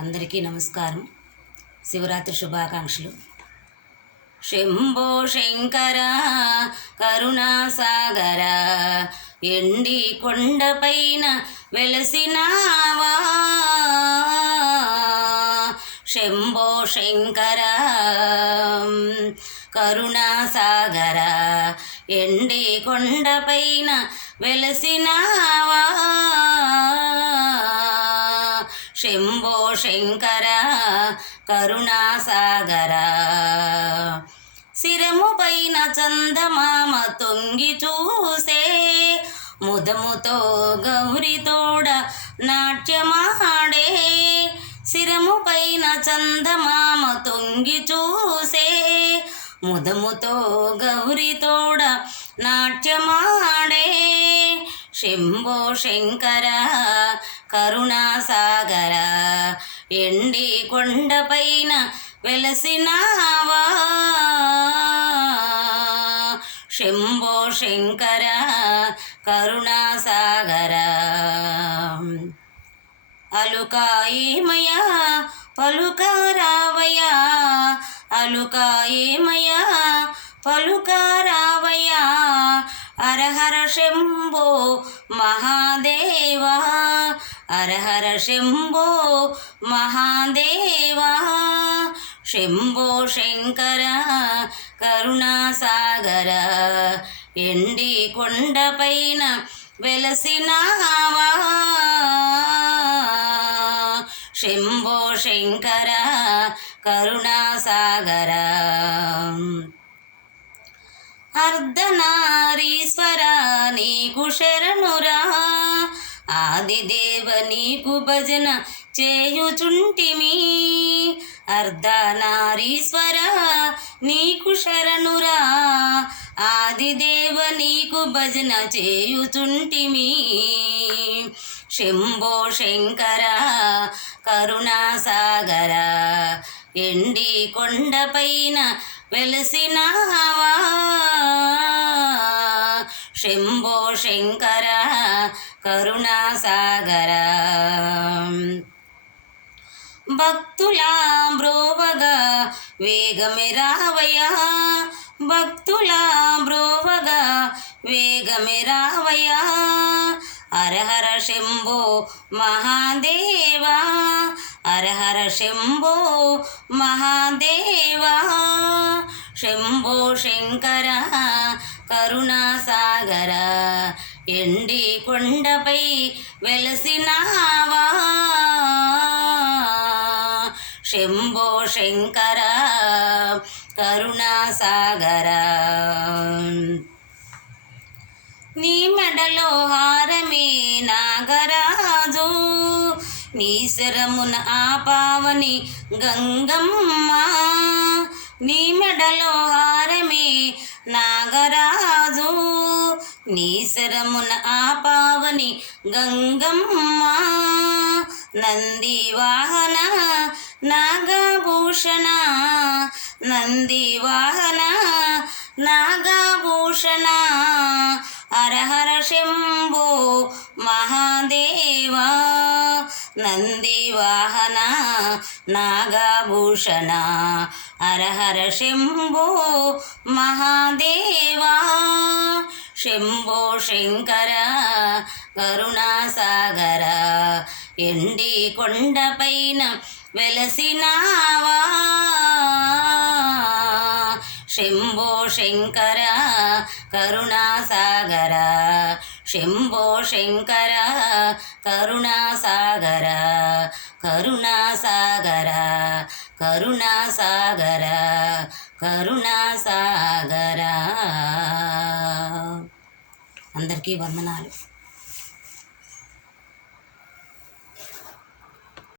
అందరికీ నమస్కారం. శివరాత్రి శుభాకాంక్షలు. శంభో శంకర కరుణాసాగర, ఎండి కొండపైన వెలసినావా. శంభో శంకర కరుణాసాగర, ఎండి కొండపైన వెలసినావా. శంభో శంకర కరుణాసాగర, శిరము పైన చందమామ తొంగి చూసే, ముదముతో గౌరితోడ నాట్యమాడే. శిరము పైన చందమామ తొంగి చూసే, ముదముతో గౌరితోడ నాట్యమాడే. శంభో శంకర కరుణాసాగర, ఎండి కొండపైన వెలసినావా. శంభో శంకర కరుణాసాగర, అలుకాయేమయా పలుకారావయా, అలుకాయేమయా పలుకారావయా. హరహర శంభో మహాదేవా, హరహర శంభో మహాదేవా. శంభో శంకర కరుణాసాగర, ఎండి కొండపైన వెలసినావా. శంభో శంకర కరుణాసాగర, అర్ధనారీశ్వర నీకు శరణురా. ఆదిదేవ నీకు భజన చేయుచుంటిమి. అర్ధనారీశ్వర నీకు శరణురా, ఆదిదేవ నీకు భజన చేయుచుంటిమి. శంభో శంకర కరుణాసాగర, ఎండి కొండపైన వెలసినావా. శంభో శంకర కరుణాసాగర, భక్తుల బ్రోవగా వేగమెరావయా, భక్తుల బ్రోవగా వేగమెరావయా. హరహర శంభో మహాదేవా, హరహర శంభో మహాదేవా. శంభో శంకర కరుణాసాగర, ఎండి కొండపై వెలసినావా. శంభో శంకర కరుణాసాగర, నీ మెడలో హారమే నాగరాజు, నీ శరమున ఆపావని గంగమ్మ. నీ మెడలో హారమే నాగరాజు, నీ శరమున ఆపావని గంగమ్మ. నంది వాహన నాగభూషణ, నంది వాహన నాగభూషణ. హరహర శంభో మహాదేవా, నంది వాహన నాగభూషణ. హరహర శంభో మహాదేవా. శంభో శంకర కరుణాసాగర, ఎండి కొండపైన వెలసినావా. శంభో శంకర కరుణాసాగర, శంభో శంకర కరుణాసాగర, కరుణాసాగర కరుణాసాగర కరుణాసాగర. అందరికీ వందనాలు.